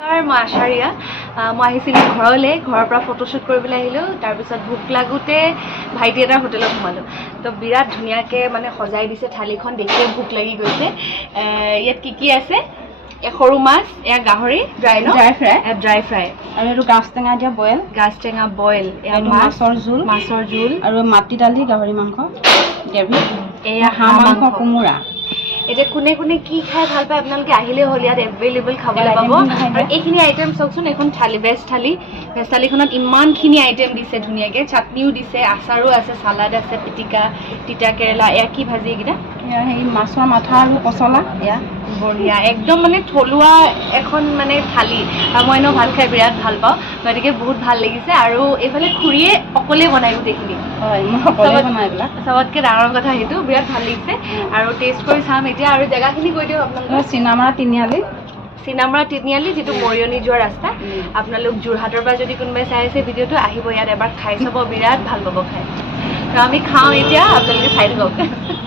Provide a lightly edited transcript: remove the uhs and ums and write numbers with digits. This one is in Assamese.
মই আশাৰিয়া মই আহিছিলোঁ ঘৰলৈ ঘৰৰ পৰা ফটোশ্বুট কৰিবলৈ আহিলোঁ তাৰপিছত ভোক লাগোতে ভাইটি এটাৰ হোটেলত সোমালোঁ তো বিৰাট ধুনীয়াকৈ মানে সজাই দিছে থালিখন দেখিয়ে ভোক লাগি গৈছে ইয়াত কি আছে সৰু মাছ এয়া গাহৰি ড্ৰাই ফ্ৰাই আৰু এইটো গাছ টেঙা দিয়া বইল এয়া মাছৰ জোল আৰু মাটি দালি গাহৰি মাংস গ্ৰেভি এয়া হাঁহ মাংস কোমোৰা এতিয়া কোনে কোনে কি খাই ভাল পায় আপোনালোকে আহিলে হ'ল ইয়াত এভেইলেবল খাবলৈ পাব আৰু এইখিনি আইটেম চাওকচোন এখন থালি ভেজ থালিখনত ইমানখিনি আইটেম দিছে ধুনীয়াকৈ চাটনিও দিছে আচাৰো আছে চালাড আছে পিটিকা তিতা কেৰেলা এয়া কি ভাজি এইকেইটা সেই মাছৰ মাথা আৰু পচলা এয়া বঢ়িয়া একদম মানে থলুৱা এখন মানে থালি আৰু মই এনেও ভাত খাই বিৰাট ভাল পাওঁ গতিকে বহুত ভাল লাগিছে আৰু এইফালে খুৰীয়ে অকলে বনাই গোটেইখিনি হয় মই সকলোৱে বনাই এইবিলাক চবতকৈ ডাঙৰ কথা সেইটো বিৰাট ভাল লাগিছে আৰু টেষ্ট কৰি চাম এতিয়া আৰু জেগাখিনি কৈ দিওঁ আপোনালোকক চিনামৰা তিনিআলি যিটো মৰিয়নি যোৱা ৰাস্তা আপোনালোক যোৰহাটৰ পৰা যদি কোনোবাই চাই আছে ভিডিঅ'টো আহিব ইয়াত এবাৰ খাই চাব বিৰাট ভাল পাব খাই তো আমি খাওঁ এতিয়া আপোনালোকে চাই থাকক